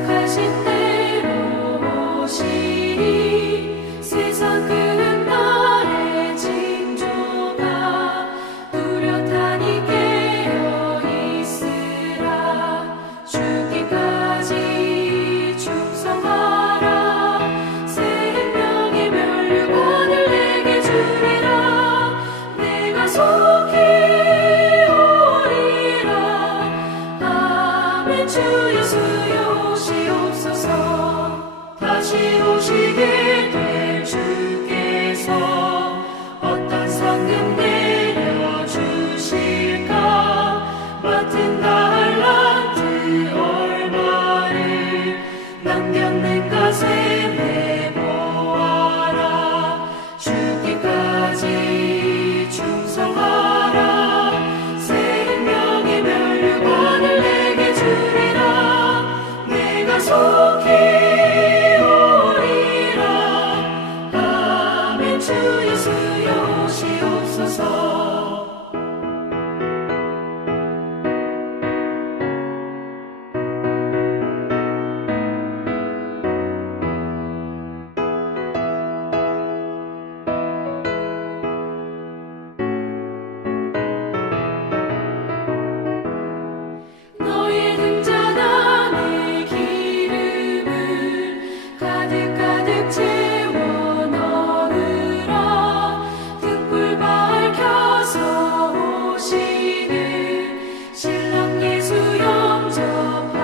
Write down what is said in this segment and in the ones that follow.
약속하신 대로 오시리. 세상 끝날의 징조가 뚜렷하니 깨어 있으라. 죽기까지 충성하라. 생명의 면류관을 내게 주리라. 내가 속히 오리라. 아멘. 주 예수여 오시옵소서. 다시 오시게 될 주께서 어떤 상금 내려주실까. 맡은 달란트 얼마를 남겼는가 세매 보아라. 죽기까지 충성하라. 생명의 면류관을 내게 주리라. 내가 속히 오리라. 아멘. 주 예수여 오시옵소서. 너의 등잔 안에 기름을 가득가득 채워 넣으라. 등불 밝혀서 오시는 신랑 예수 영접하여라.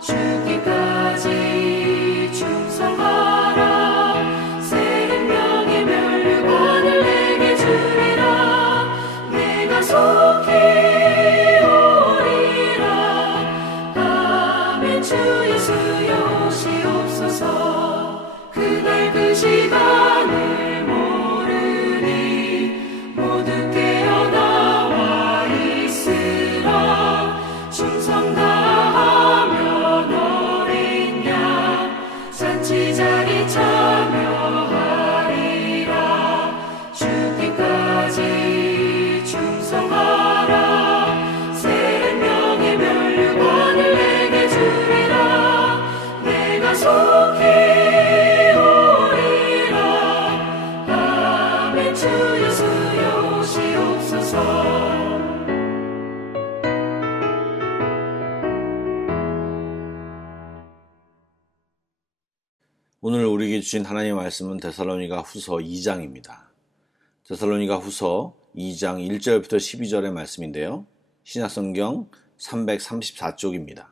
죽기까지 충성하라. 생명의 면류관을 내게 주리라. 내가 속히 주 예수여 오시옵소서. 그날 그 시간을 모르니 모두 깨어나와 있으라. 충성 다하며 어린 양 잔치 자리 참여하리라. 죽기까지 충성하라. 생명의 면류관을 내게 주리라. 내가 속히 오리라. 아멘. 주 예수여 오시옵소서. 오늘 우리에게 주신 하나님의 말씀은 데살로니가 후서 2장입니다. 데살로니가 후서 2장 1절부터 12절의 말씀인데요. 신약성경 334쪽입니다.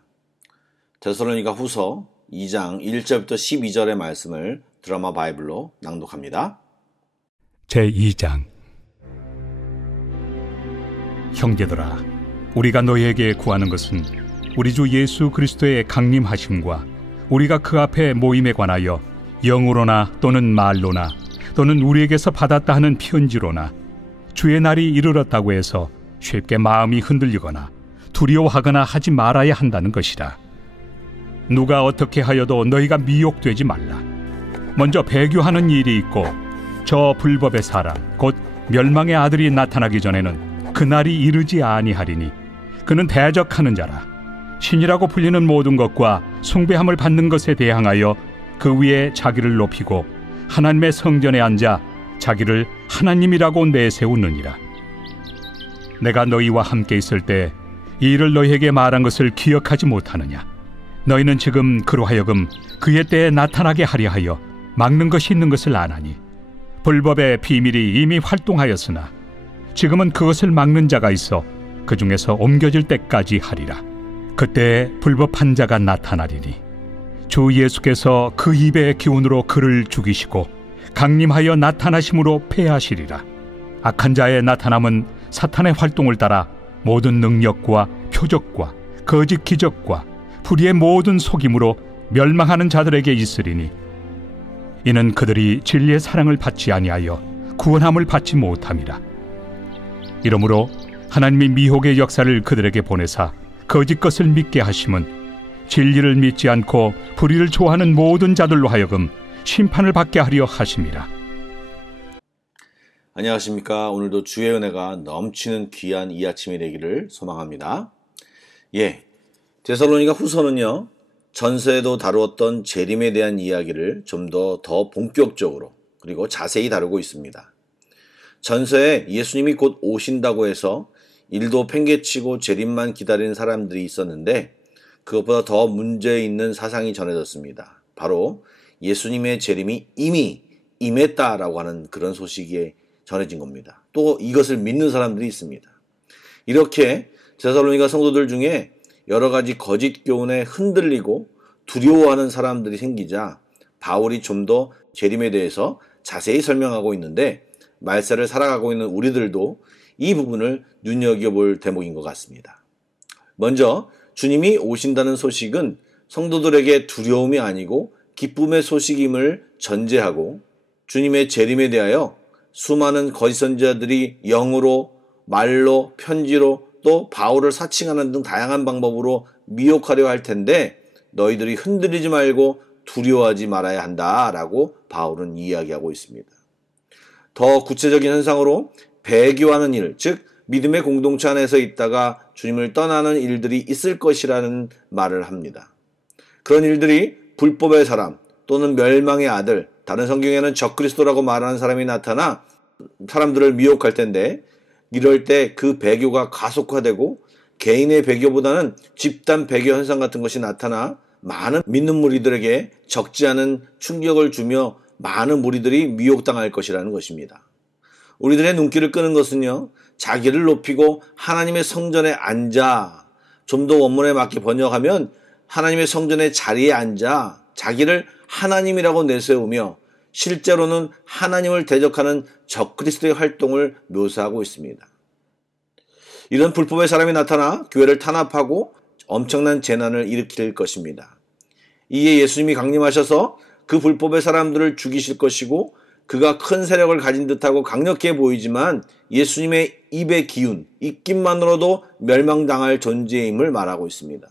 데살로니가 후서 2장 1절부터 12절의 말씀을 드라마 바이블로 낭독합니다. 제2장. 형제들아, 우리가 너희에게 구하는 것은 우리 주 예수 그리스도의 강림하심과 우리가 그 앞에 모임에 관하여 영으로나 또는 말로나 또는 우리에게서 받았다 하는 편지로나 주의 날이 이르렀다고 해서 쉽게 마음이 흔들리거나 두려워하거나 하지 말아야 한다는 것이라. 누가 어떻게 하여도 너희가 미혹되지 말라. 먼저 배교하는 일이 있고 저 불법의 사람 곧 멸망의 아들이 나타나기 전에는 그날이 이르지 아니하리니 그는 대적하는 자라. 신이라고 불리는 모든 것과 숭배함을 받는 것에 대항하여 그 위에 자기를 높이고 하나님의 성전에 앉아 자기를 하나님이라고 내세우느니라. 내가 너희와 함께 있을 때 이 일을 너희에게 말한 것을 기억하지 못하느냐. 너희는 지금 그로 하여금 그의 때에 나타나게 하려 하여 막는 것이 있는 것을 아나니 불법의 비밀이 이미 활동하였으나 지금은 그것을 막는 자가 있어 그 중에서 옮겨질 때까지 하리라. 그때 불법한 자가 나타나리니 주 예수께서 그 입의 기운으로 그를 죽이시고 강림하여 나타나심으로 패하시리라. 악한 자의 나타남은 사탄의 활동을 따라 모든 능력과 표적과 거짓 기적과 불의의 모든 속임으로 멸망하는 자들에게 있으리니 이는 그들이 진리의 사랑을 받지 아니하여 구원함을 받지 못함이라. 이러므로 하나님이 미혹의 역사를 그들에게 보내사 거짓 것을 믿게 하심은 진리를 믿지 않고 불의를 좋아하는 모든 자들로 하여금 심판을 받게 하려 하심이라. 안녕하십니까. 오늘도 주의 은혜가 넘치는 귀한 이 아침이 되기를 소망합니다. 데살로니가 후서는요, 전서에도 다루었던 재림에 대한 이야기를 좀 더 본격적으로 그리고 자세히 다루고 있습니다. 전서에 예수님이 곧 오신다고 해서 일도 팽개치고 재림만 기다리는 사람들이 있었는데 그것보다 더 문제 있는 사상이 전해졌습니다. 바로 예수님의 재림이 이미 임했다라고 하는 그런 소식이 전해진 겁니다. 또 이것을 믿는 사람들이 있습니다. 이렇게 데살로니가 성도들 중에 여러 가지 거짓 교훈에 흔들리고 두려워하는 사람들이 생기자 바울이 좀 더 재림에 대해서 자세히 설명하고 있는데 말세를 살아가고 있는 우리들도 이 부분을 눈여겨볼 대목인 것 같습니다. 먼저 주님이 오신다는 소식은 성도들에게 두려움이 아니고 기쁨의 소식임을 전제하고 주님의 재림에 대하여 수많은 거짓 선지자들이 영으로, 말로, 편지로 또 바울을 사칭하는 등 다양한 방법으로 미혹하려 할 텐데 너희들이 흔들리지 말고 두려워하지 말아야 한다라고 바울은 이야기하고 있습니다. 더 구체적인 현상으로 배교하는 일, 즉 믿음의 공동체 안에서 있다가 주님을 떠나는 일들이 있을 것이라는 말을 합니다. 그런 일들이 불법의 사람 또는 멸망의 아들, 다른 성경에는 적그리스도라고 말하는 사람이 나타나 사람들을 미혹할 텐데 이럴 때 그 배교가 가속화되고 개인의 배교보다는 집단 배교 현상 같은 것이 나타나 많은 믿는 무리들에게 적지 않은 충격을 주며 많은 무리들이 미혹당할 것이라는 것입니다. 우리들의 눈길을 끄는 것은요, 자기를 높이고 하나님의 성전에 앉아, 좀 더 원문에 맞게 번역하면 하나님의 성전의 자리에 앉아 자기를 하나님이라고 내세우며 실제로는 하나님을 대적하는 적그리스도의 활동을 묘사하고 있습니다. 이런 불법의 사람이 나타나 교회를 탄압하고 엄청난 재난을 일으킬 것입니다. 이에 예수님이 강림하셔서 그 불법의 사람들을 죽이실 것이고 그가 큰 세력을 가진 듯하고 강력해 보이지만 예수님의 입의 기운, 입김만으로도 멸망당할 존재임을 말하고 있습니다.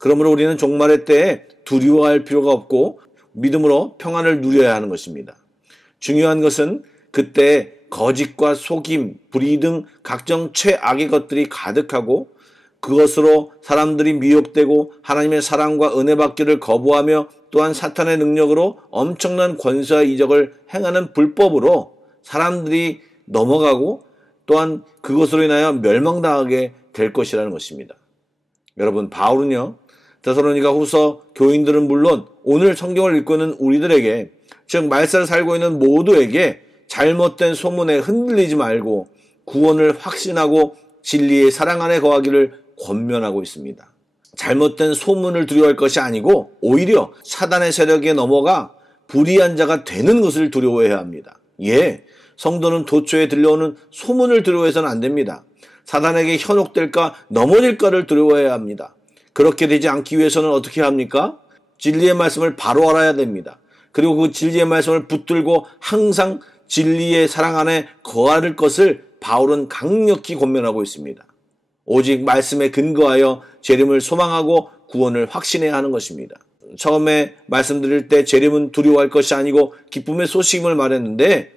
그러므로 우리는 종말의 때에 두려워할 필요가 없고 믿음으로 평안을 누려야 하는 것입니다. 중요한 것은 그때 거짓과 속임, 불의 등 각종 최악의 것들이 가득하고 그것으로 사람들이 미혹되고 하나님의 사랑과 은혜 받기를 거부하며 또한 사탄의 능력으로 엄청난 권세와 이적을 행하는 불법으로 사람들이 넘어가고 또한 그것으로 인하여 멸망당하게 될 것이라는 것입니다. 여러분, 바울은요, 데살로니가 후서 교인들은 물론 오늘 성경을 읽고 있는 우리들에게, 즉 말세를 살고 있는 모두에게 잘못된 소문에 흔들리지 말고 구원을 확신하고 진리의 사랑 안에 거하기를 권면하고 있습니다. 잘못된 소문을 두려워할 것이 아니고 오히려 사단의 세력에 넘어가 불의한 자가 되는 것을 두려워해야 합니다. 예, 성도는 도처에 들려오는 소문을 두려워해서는 안 됩니다. 사단에게 현혹될까 넘어질까를 두려워해야 합니다. 그렇게 되지 않기 위해서는 어떻게 합니까? 진리의 말씀을 바로 알아야 됩니다. 그리고 그 진리의 말씀을 붙들고 항상 진리의 사랑 안에 거할 것을 바울은 강력히 권면하고 있습니다. 오직 말씀에 근거하여 재림을 소망하고 구원을 확신해야 하는 것입니다. 처음에 말씀드릴 때 재림은 두려워할 것이 아니고 기쁨의 소식임을 말했는데,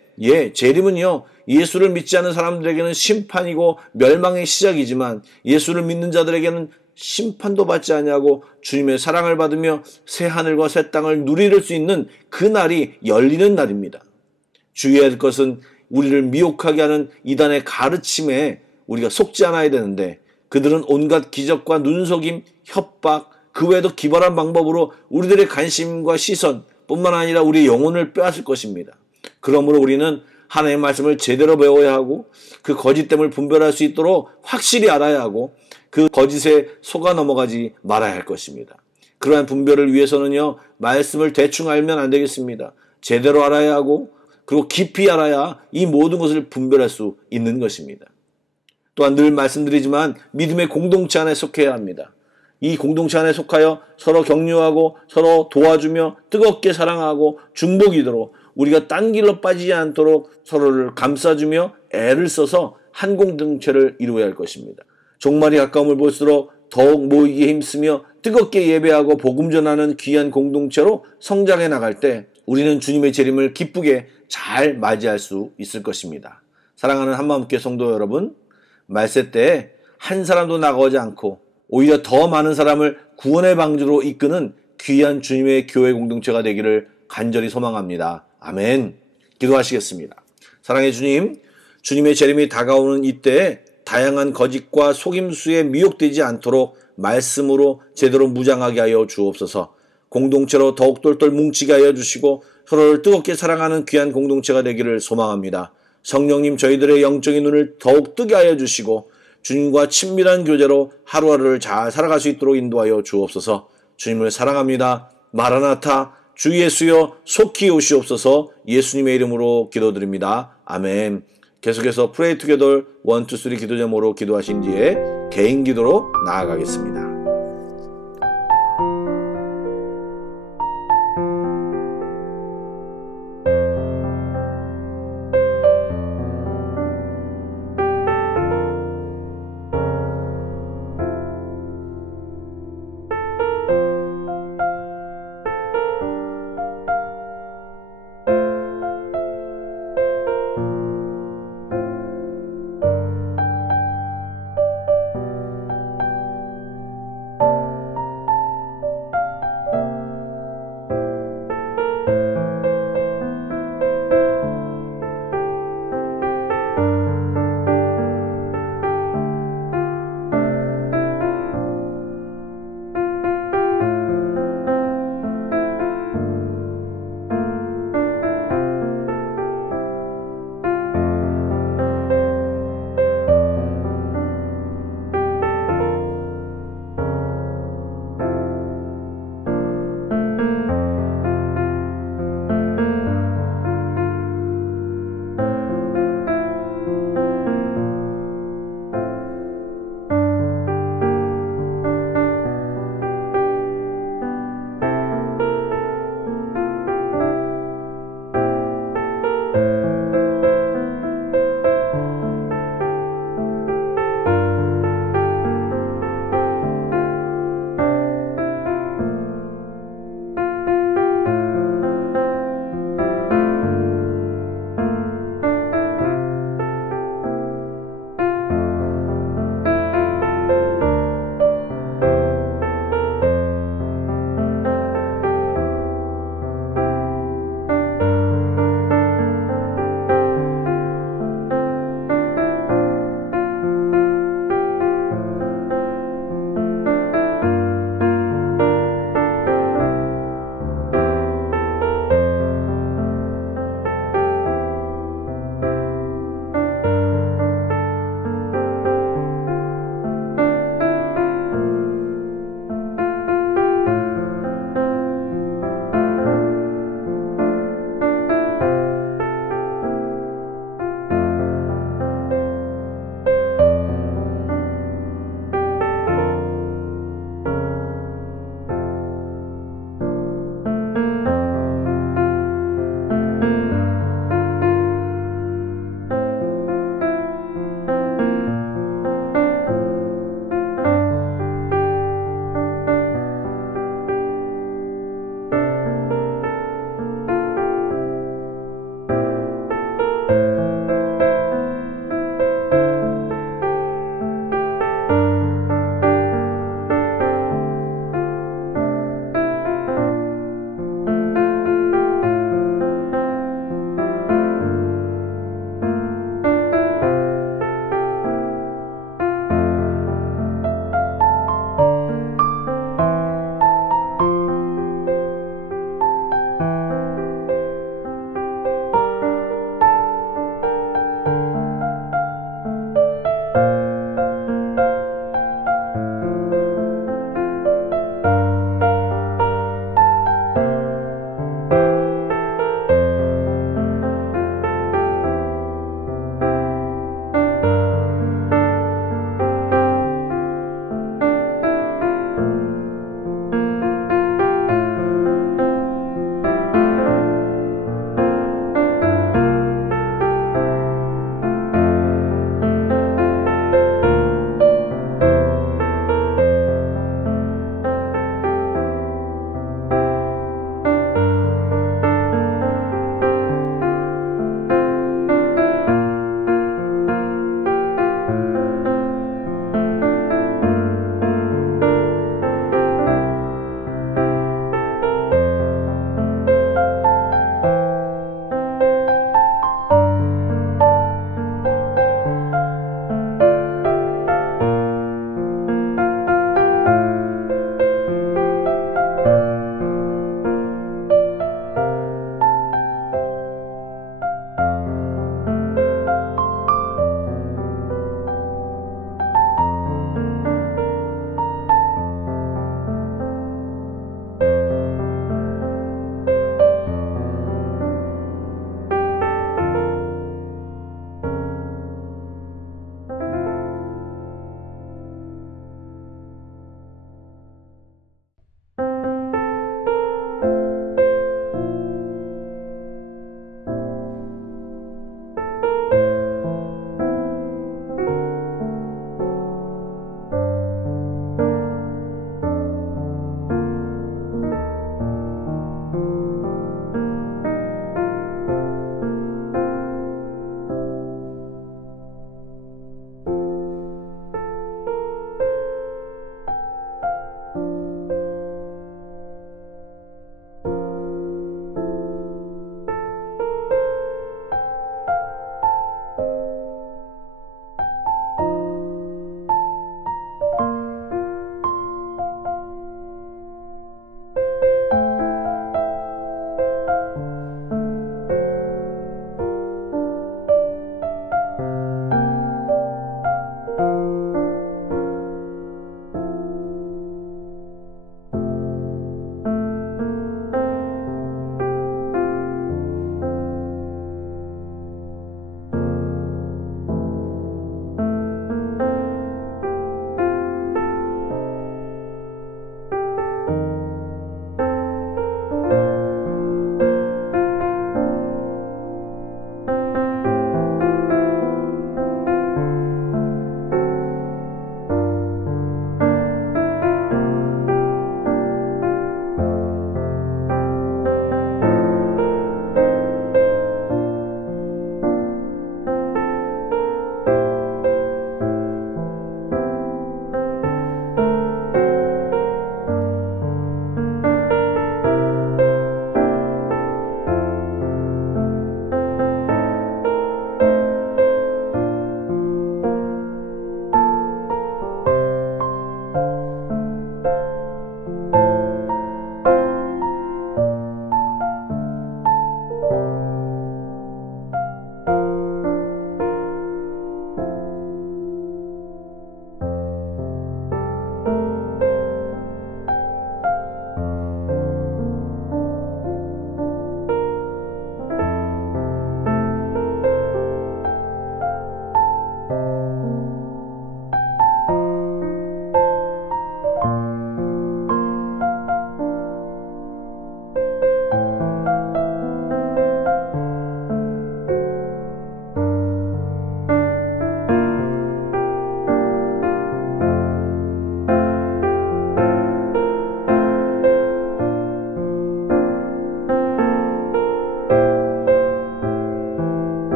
재림은요, 예수를 믿지 않는 사람들에게는 심판이고 멸망의 시작이지만 예수를 믿는 자들에게는 심판도 받지 아니하고 주님의 사랑을 받으며 새 하늘과 새 땅을 누릴 수 있는 그 날이 열리는 날입니다. 주의해야 할 것은 우리를 미혹하게 하는 이단의 가르침에 우리가 속지 않아야 되는데 그들은 온갖 기적과 눈속임, 협박, 그 외에도 기발한 방법으로 우리들의 관심과 시선 뿐만 아니라 우리의 영혼을 빼앗을 것입니다. 그러므로 우리는 하나님의 말씀을 제대로 배워야 하고 그 거짓됨을 분별할 수 있도록 확실히 알아야 하고 그 거짓에 속아 넘어가지 말아야 할 것입니다. 그러한 분별을 위해서는요, 말씀을 대충 알면 안 되겠습니다. 제대로 알아야 하고 그리고 깊이 알아야 이 모든 것을 분별할 수 있는 것입니다. 또한 늘 말씀드리지만 믿음의 공동체 안에 속해야 합니다. 이 공동체 안에 속하여 서로 격려하고 서로 도와주며 뜨겁게 사랑하고 중보기도로 우리가 딴 길로 빠지지 않도록 서로를 감싸주며 애를 써서 한 공동체를 이루어야 할 것입니다. 종말이 가까움을 볼수록 더욱 모이기에 힘쓰며 뜨겁게 예배하고 복음 전하는 귀한 공동체로 성장해 나갈 때 우리는 주님의 재림을 기쁘게 잘 맞이할 수 있을 것입니다. 사랑하는 한마음교회 성도 여러분, 말세 때에 한 사람도 나가오지 않고 오히려 더 많은 사람을 구원의 방주로 이끄는 귀한 주님의 교회 공동체가 되기를 간절히 소망합니다. 아멘. 기도하시겠습니다. 사랑의 주님, 주님의 재림이 다가오는 이때에 다양한 거짓과 속임수에 미혹되지 않도록 말씀으로 제대로 무장하게 하여 주옵소서. 공동체로 더욱 똘똘 뭉치게 하여 주시고 서로를 뜨겁게 사랑하는 귀한 공동체가 되기를 소망합니다. 성령님, 저희들의 영적인 눈을 더욱 뜨게 하여 주시고 주님과 친밀한 교제로 하루하루를 잘 살아갈 수 있도록 인도하여 주옵소서. 주님을 사랑합니다. 마라나타, 주 예수여 속히 오시옵소서. 예수님의 이름으로 기도드립니다. 아멘. 계속해서 프레이 투게더 1, 2, 3 기도 제목으로 기도하신 뒤에 개인 기도로 나아가겠습니다.